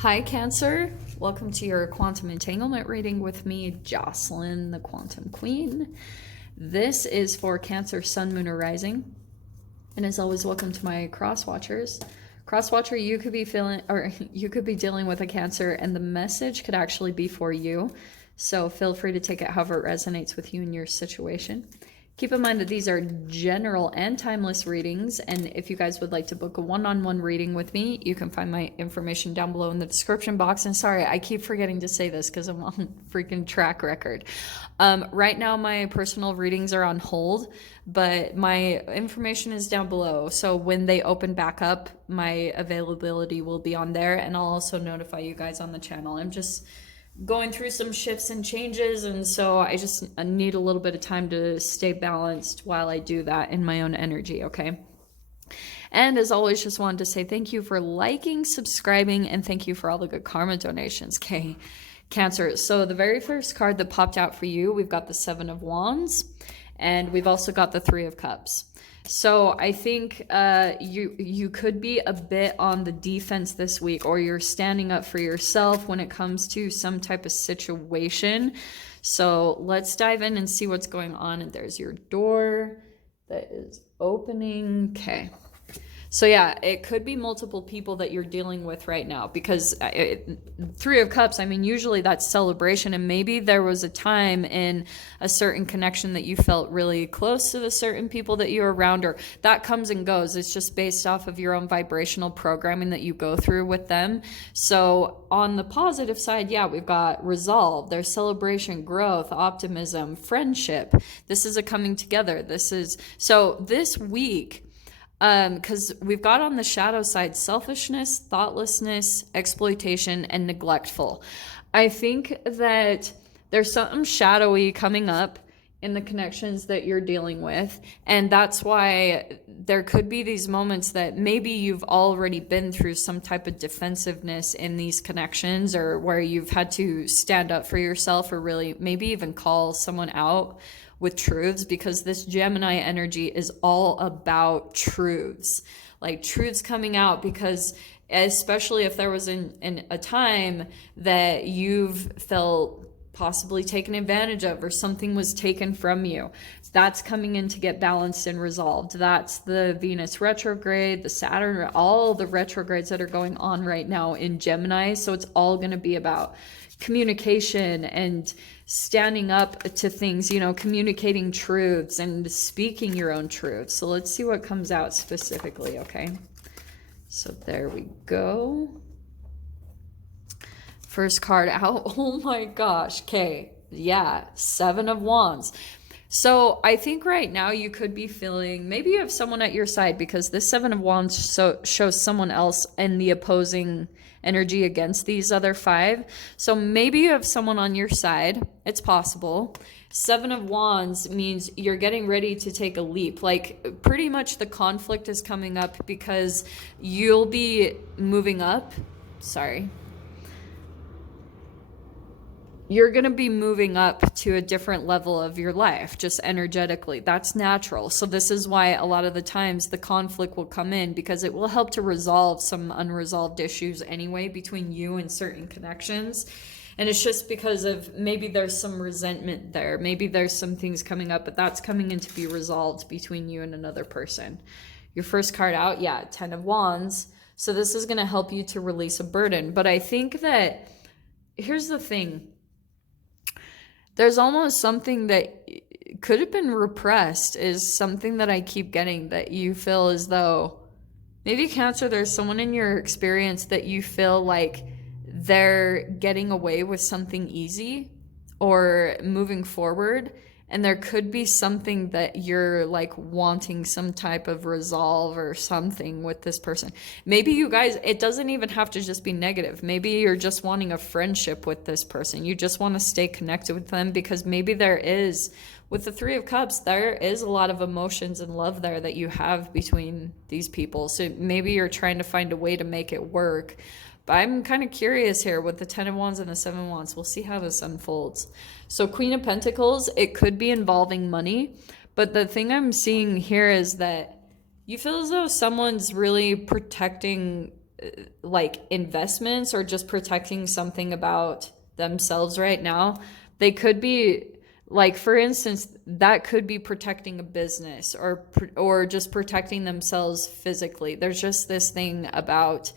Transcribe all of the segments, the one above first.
Hi, Cancer. Welcome to your quantum entanglement reading with me, Jocelyn, the Quantum Queen. This is for Cancer, Sun, Moon, or Rising. And as always, welcome to my cross watchers. Cross watcher, you could be feeling, or you could be dealing with a Cancer, and the message could actually be for you. So feel free to take it however it resonates with you in your situation. Keep in mind that these are general and timeless readings, and if you guys would like to book a one-on-one reading with me, you can find my information down below in the description box. And sorry, I keep forgetting to say this because I'm on freaking track record. Right now, my personal readings are on hold, but my information is down below. So when they open back up, my availability will be on there, and I'll also notify you guys on the channel. I'm just going through some shifts and changes, and so I just need a little bit of time to stay balanced while I do that in my own energy, okay? And as always, just wanted to say thank you for liking, subscribing, and thank you for all the good karma donations, okay? Cancer. So the very first card that popped out for you, we've got the Seven of Wands, and we've also got the Three of Cups. So I think you could be a bit on the defense this week, or you're standing up for yourself when it comes to some type of situation. So let's dive in and see what's going on. And there's your door that is opening. Okay. So yeah, it could be multiple people that you're dealing with right now, because Three of Cups, I mean, usually that's celebration, and maybe there was a time in a certain connection that you felt really close to the certain people that you're around, or that comes and goes. It's just based off of your own vibrational programming that you go through with them. So on the positive side, yeah, we've got resolve, there's celebration, growth, optimism, friendship. This is a coming together. So this week, because we've got on the shadow side selfishness, thoughtlessness, exploitation, and neglectful. I think that there's something shadowy coming up in the connections that you're dealing with, and that's why there could be these moments that maybe you've already been through some type of defensiveness in these connections, or where you've had to stand up for yourself, or really maybe even call someone out with truths, because this Gemini energy is all about truths, like truths coming out, because especially if there was in a time that you've felt possibly taken advantage of, or something was taken from you, that's coming in to get balanced and resolved. That's the Venus retrograde, the Saturn, all the retrogrades that are going on right now in Gemini. So it's all going to be about communication and standing up to things, you know, communicating truths and speaking your own truths. So let's see what comes out specifically, okay? So there we go. First card out. Oh my gosh. Okay. Yeah. Seven of Wands. So I think right now you could be feeling, maybe you have someone at your side, because this Seven of Wands shows someone else in the opposing energy against these other five. So maybe you have someone on your side. It's possible. Seven of Wands means you're getting ready to take a leap. Like pretty much the conflict is coming up because you'll be moving up. Sorry. You're going to be moving up to a different level of your life, just energetically. That's natural. So this is why a lot of the times the conflict will come in, because it will help to resolve some unresolved issues anyway between you and certain connections. And it's just because of maybe there's some resentment there. Maybe there's some things coming up, but that's coming in to be resolved between you and another person. Your first card out, yeah, Ten of Wands. So this is going to help you to release a burden. But I think that, here's the thing. There's almost something that could have been repressed, is something that I keep getting, that you feel as though maybe Cancer, there's someone in your experience that you feel like they're getting away with something easy or moving forward. And there could be something that you're like wanting some type of resolve or something with this person. Maybe you guys, it doesn't even have to just be negative. Maybe you're just wanting a friendship with this person. You just want to stay connected with them, because maybe there is, with the Three of Cups, there is a lot of emotions and love there that you have between these people. So maybe you're trying to find a way to make it work. But I'm kind of curious here with the Ten of Wands and the Seven of Wands. We'll see how this unfolds. So Queen of Pentacles, it could be involving money. But the thing I'm seeing here is that you feel as though someone's really protecting like investments or just protecting something about themselves right now. They could be like, for instance, that could be protecting a business or just protecting themselves physically. There's just this thing about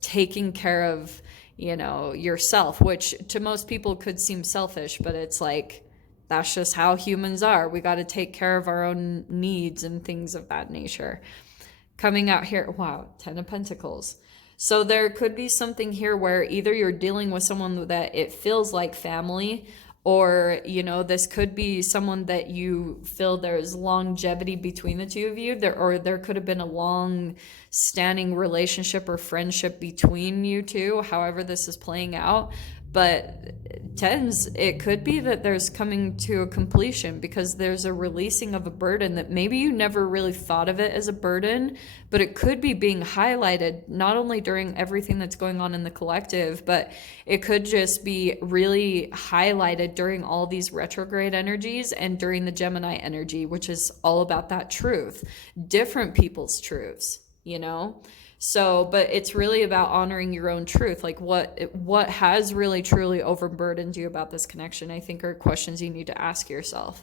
taking care of, you know, yourself, which to most people could seem selfish, but it's like, that's just how humans are. We got to take care of our own needs and things of that nature. Coming out here, wow, 10 of Pentacles. So there could be something here where either you're dealing with someone that it feels like family, or, you know, this could be someone that you feel there's longevity between the two of you, or there could have been a long standing relationship or friendship between you two, however this is playing out. But tens, it could be that there's coming to a completion because there's a releasing of a burden that maybe you never really thought of it as a burden, but it could be being highlighted not only during everything that's going on in the collective, but it could just be really highlighted during all these retrograde energies and during the Gemini energy, which is all about that truth, different people's truths, you know? So, but it's really about honoring your own truth. Like what has really truly overburdened you about this connection, I think, are questions you need to ask yourself.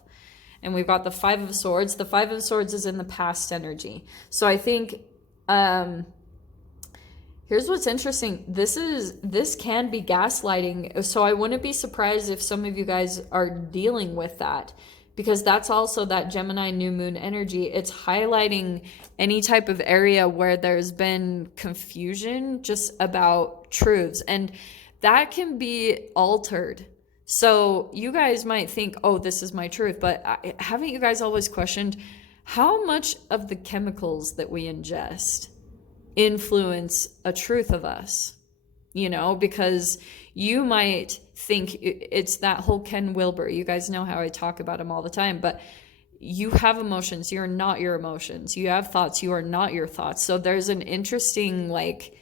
And we've got the Five of Swords. The Five of Swords is in the past energy. So I think, here's what's interesting. This can be gaslighting. So I wouldn't be surprised if some of you guys are dealing with that, because that's also that Gemini new moon energy. It's highlighting any type of area where there's been confusion just about truths, and that can be altered. So you guys might think, oh, this is my truth, but haven't you guys always questioned how much of the chemicals that we ingest influence a truth of us? You know, because you might think it's that whole Ken Wilber. You guys know how I talk about him all the time, but you have emotions. You're not your emotions. You have thoughts. You are not your thoughts. So there's an interesting like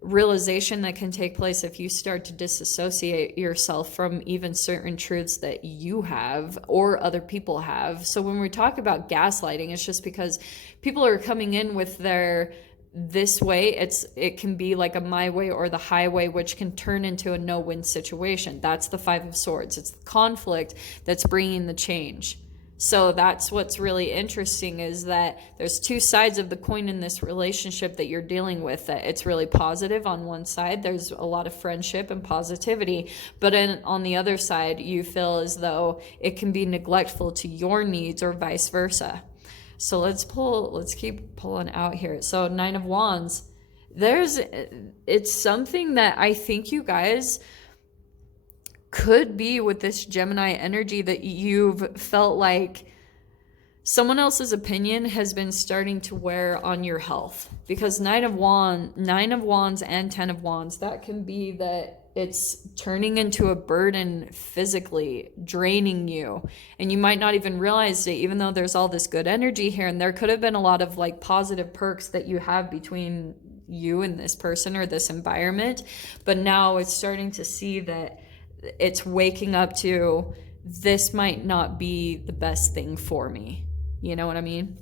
realization that can take place if you start to disassociate yourself from even certain truths that you have or other people have. So when we talk about gaslighting, it's just because people are coming in with their this way. It can be like a my way or the highway, which can turn into a no-win situation. That's the Five of Swords. It's the conflict that's bringing the change. So that's what's really interesting, is that there's two sides of the coin in this relationship that you're dealing with. That it's really positive on one side. There's a lot of friendship and positivity, but on the other side, you feel as though it can be neglectful to your needs or vice versa. So let's keep pulling out here. So Nine of Wands, it's something that I think you guys could be with this Gemini energy, that you've felt like someone else's opinion has been starting to wear on your health. Because Nine of Wands and 10 of Wands, that can be that it's turning into a burden physically, draining you. And you might not even realize it, even though there's all this good energy here. And there could have been a lot of like positive perks that you have between you and this person or this environment. But now it's starting to see that it's waking up to, this might not be the best thing for me. You know what I mean?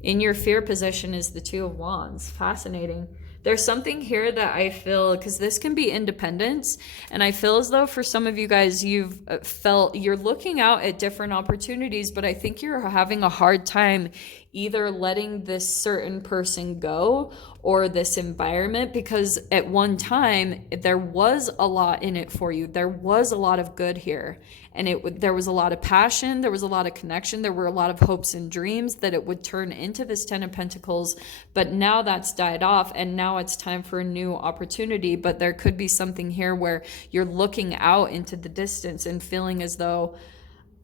In your fear position is the Two of Wands. Fascinating. There's something here that I feel, because this can be independence, and I feel as though for some of you guys, you've felt you're looking out at different opportunities, but I think you're having a hard time either letting this certain person go or this environment, because at one time there was a lot in it for you. There was a lot of good here, and there was a lot of passion, there was a lot of connection, there were a lot of hopes and dreams that it would turn into this 10 of Pentacles, but now that's died off, and now it's time for a new opportunity. But there could be something here where you're looking out into the distance and feeling as though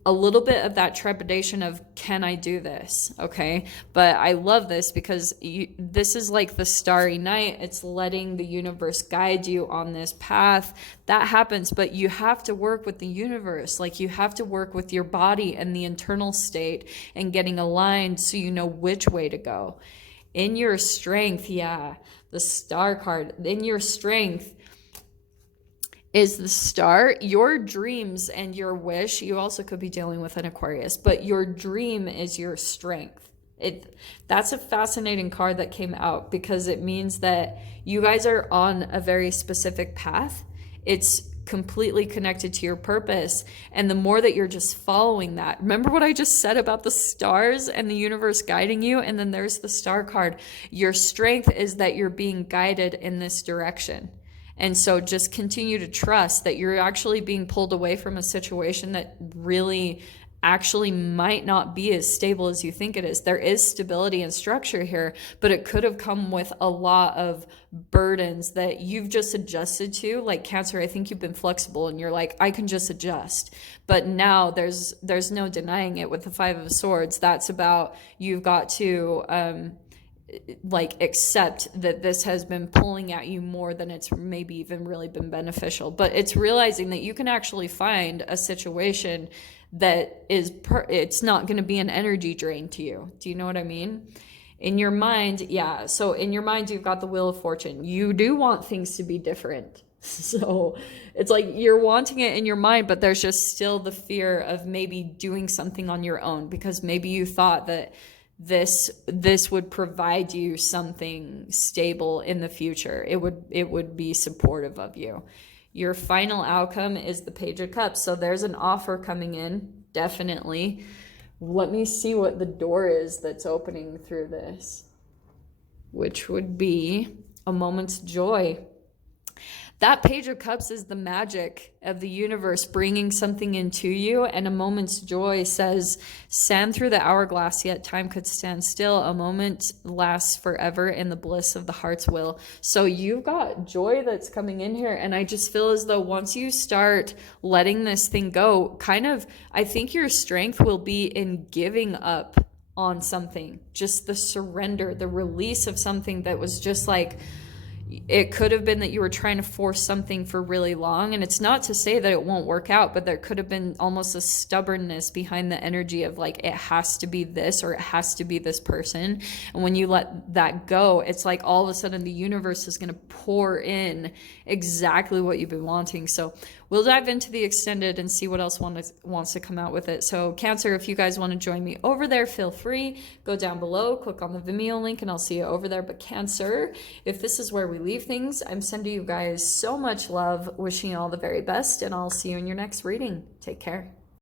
a little bit of that trepidation of, can I do this? Okay. But I love this because this is like the starry night. It's letting the universe guide you on this path. That happens, but you have to work with the universe. Like, you have to work with your body and the internal state and getting aligned so you know which way to go. In your strength, yeah, the Star card, in your strength is the Star. Your dreams and your wish, you also could be dealing with an Aquarius, but your dream is your strength. That's a fascinating card that came out, because it means that you guys are on a very specific path. It's completely connected to your purpose, and the more that you're just following that, remember what I just said about the stars and the universe guiding you, and then there's the star card. Your strength is that you're being guided in this direction. And so just continue to trust that you're actually being pulled away from a situation that really actually might not be as stable as you think it is. There is stability and structure here, but it could have come with a lot of burdens that you've just adjusted to. Like Cancer, I think you've been flexible and you're like, I can just adjust. But now there's no denying it with the Five of Swords. That's about, you've got to like accept that this has been pulling at you more than it's maybe even really been beneficial. But it's realizing that you can actually find a situation that is it's not going to be an energy drain to you. Do you know what I mean? In your mind, yeah. So in your mind, you've got the Wheel of Fortune. You do want things to be different. So it's like you're wanting it in your mind, but there's just still the fear of maybe doing something on your own, because maybe you thought that this would provide you something stable in the future. It would be supportive of you. Your final outcome is the Page of Cups. So there's an offer coming in, definitely. Let me see what the door is that's opening through this, which would be a moment's joy. That Page of Cups is the magic of the universe bringing something into you, and a moment's joy says, stand through the hourglass, yet time could stand still. A moment lasts forever in the bliss of the heart's will. So you've got joy that's coming in here, and I just feel as though once you start letting this thing go, kind of, I think your strength will be in giving up on something, just the surrender, the release of something that was just like, it could have been that you were trying to force something for really long, and it's not to say that it won't work out, but there could have been almost a stubbornness behind the energy of like, it has to be this, or it has to be this person. And when you let that go, it's like all of a sudden the universe is going to pour in exactly what you've been wanting. So we'll dive into the extended and see what else wants to come out with it. So Cancer, if you guys want to join me over there, feel free. Go down below, click on the Vimeo link, and I'll see you over there. But Cancer, if this is where we leave things, I'm sending you guys so much love, wishing you all the very best, and I'll see you in your next reading. Take care.